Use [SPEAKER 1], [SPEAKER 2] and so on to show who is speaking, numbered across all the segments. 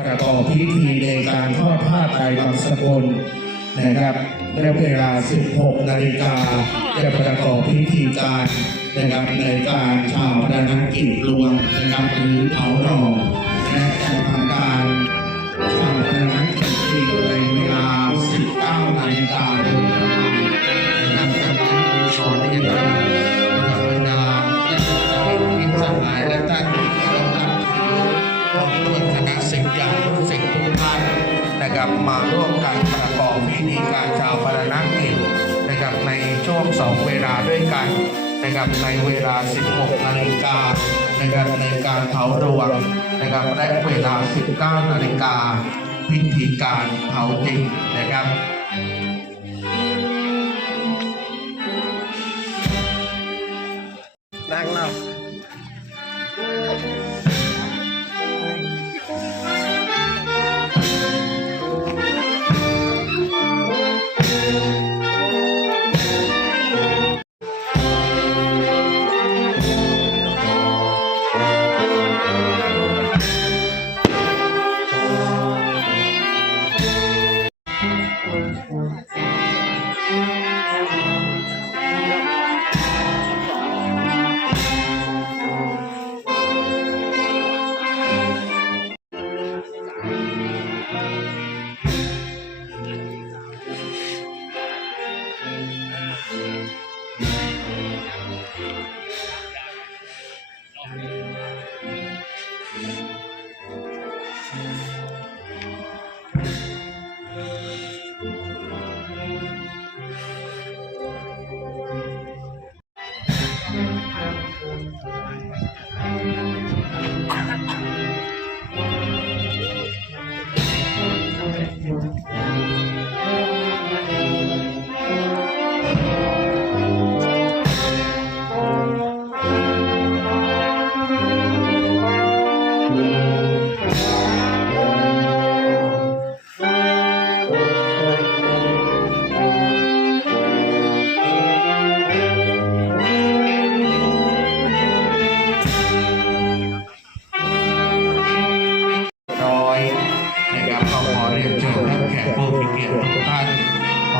[SPEAKER 1] ประกอบพิธีในการทอดผ้าไตรบางสกุลนะครับและเวลา 16 นาฬิกาจะประกอบพิธีการนะครับในการชาวพนักกิจรวมนะครับหรือเผาหล่อ นะครับมาร่วมกันประกอบพิธีการชาวพรณกิจนะครับในช่วงสองเวลาด้วยกันนะครับในเวลา 16 นาฬิกานะครับในการเผารวงนะครับและเวลา 19 นาฬิกาพิธีการเผาจริงนะครับ
[SPEAKER 2] นั่งเนา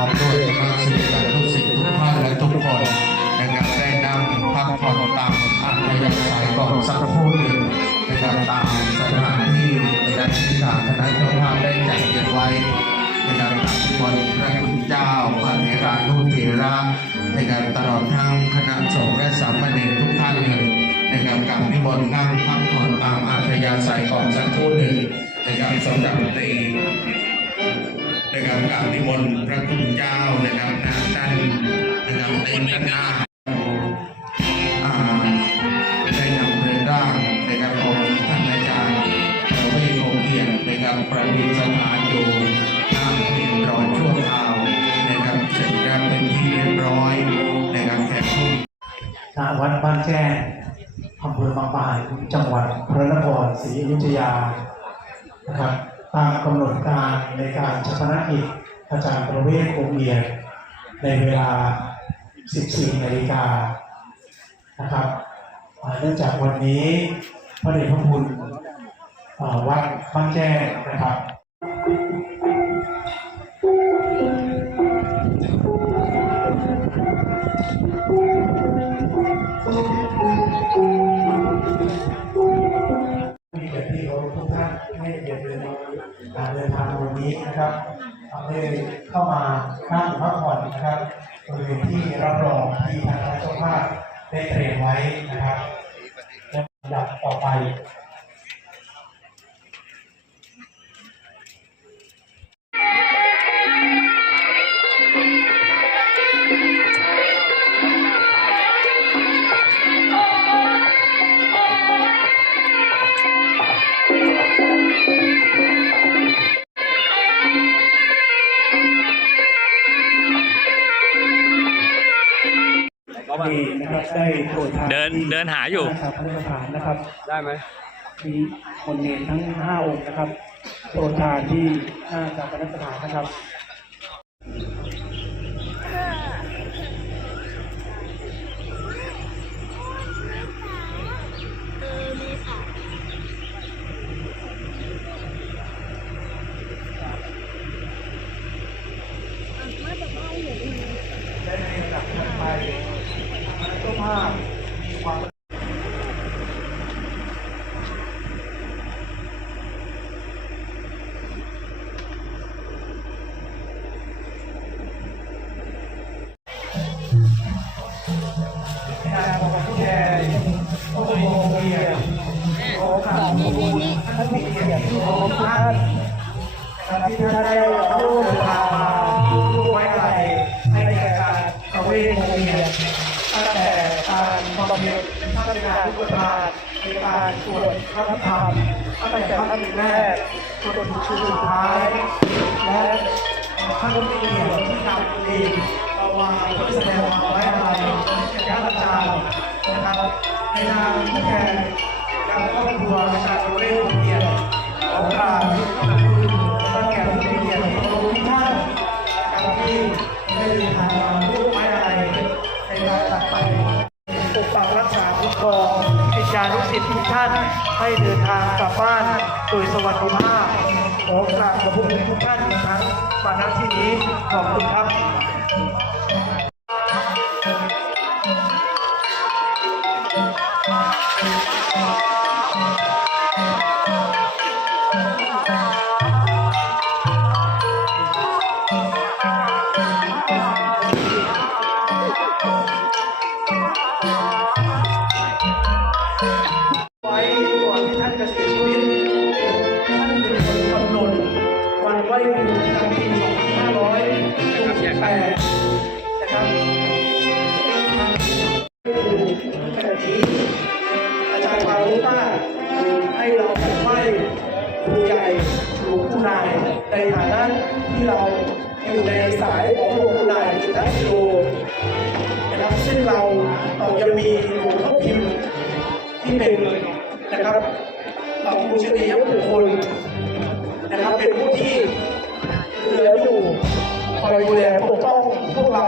[SPEAKER 1] พร้อมด้วยคณะศิษยานุศิษย์ทุกท่านและทุกคนนะครับได้นั่งพักผ่อนตามอัธยาศัยก่อนสักครู่หนึ่งนะครับตามสถานที่นะครับที่ทางคณะเจ้าภาพได้จัดเก็บไว้นะครับตามที่บนพระคุณเจ้าพระเถรานุเถระนะครับตลอดทั้งคณะสงฆ์และสามเณรทุกท่านเลยนะครับกับนิมนต์นั่งพักผ่อนตามอัธยาศัยก่อนสักครู่หนึ่งนะครับสำหรับใน นะครับกราบนิมนต์พระคุณเจ้านะครับนะท่านนะครับในด้านหน้าได้นำเรียนร่างนะครับของท่านอาจารย์ประเวศคงเพียรนะครับประดิษฐานอยู่หน้าเป็นรอยชั่วคราวนะครับเสร็จแล้วเป็นที่เรียบร้อยนะครับแขกผู้
[SPEAKER 3] ณวัดบ้านแจ้งอำเภอบางปะอินจังหวัดพระนครศรีอยุธยานะครับ ตามกำหนดการในการชาปนกิจอาจารย์ประเวศคงเอียดในเวลา 14 นาฬิกานะครับเนื่องจากวันนี้พระเดชพระคุณวัดบ้านแจ้งนะครับ ให้เกียรตินการเดินทางวันนี้นะครับได้เข้ามาข้างพักผ่อนนะครับบริเวณที่รับรองที่ทางคณะเจ้าภาพได้เตรียมไว้นะครับและลำดับต่อไป มีนะครับได้โปรดทาน
[SPEAKER 2] เดินเดินหาอยู่
[SPEAKER 3] นะครับพระราชทานนะครับ
[SPEAKER 2] ได้ไหม
[SPEAKER 3] มีคนเนรทั้งห้าองค์นะครับ โปรดทานที่หน้าจากพระราชทานนะครับ
[SPEAKER 4] อขอบคุณท่านผู้เกียรติทุกท่านนะครับที่ท่านได้ร่วมทางมาร่วมให้ในการประเวทโรงเรียนตั้งแต่การบำเพ็ญพระราชกุศลในการสวดพระธรรมตั้งแต่ขั้นแรกจนถึงชุดสุดท้ายและท่านผู้เกียรติที่นำเองเราวางเพื่อแสดงความไว้อะไรแก่พระเจ้านะครับในนามผู้แทน การครอบครัวอาจารย์ประเวทโรงเรียนขอกราบขอบคุณท่านแก่ผู้เกียรติทุกท่านนะครับที่ได้เดินทางมาร่วมไว้อะไรในการตัดไปปกปักรักษาคุ้มครองวิญญาณลูกศิษย์ทุกท่านให้เดินทางกลับบ้านโดยสวัสดิภาพขอกราบขอบคุณทุกท่านอีกครั้งมาณที่นี้ขอบคุณครับ ครูใหญ่หลวงปู่นายในฐานะที่เราอยู่ในสายของหลวงปู่นายอินทศิโลนะครับซึ่งเราเอ่อยังมีหลวงพ่อพิมพ์ที่เป็นนะครับเอ่อผู้เชนียบุคคลนะครับเป็นผู้ที่เหลืออยู่คอยดูแลปกป้องพวกเรา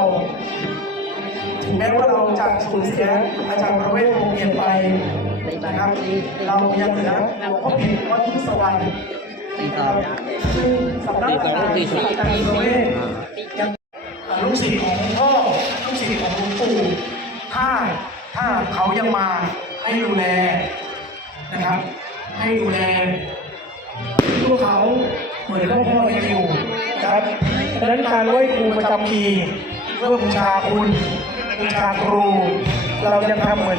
[SPEAKER 4] ถึงแม้ว่าเราจะสูญเสียอาจารย์ประเวศโรงเรียนไป นะครับ เรายังเหลือหลวงพ่อพิมพ์วัดพุสวรรค์นะครับซึ่งสำนักงานอาจารย์ประเวศยังลูกศิษย์ของพ่อลูกศิษย์ของหลวงปู่ถ้าถ้าเขายังมาให้ดูแลนะครับ ให้ดูแลพวกเขาเหมือนหลวงพ่อยังอยู่นะครับดังนั้นการไหว้ครูประจำปีเพื่อบูชาคุณบูชาครู เรายังทำเหมือน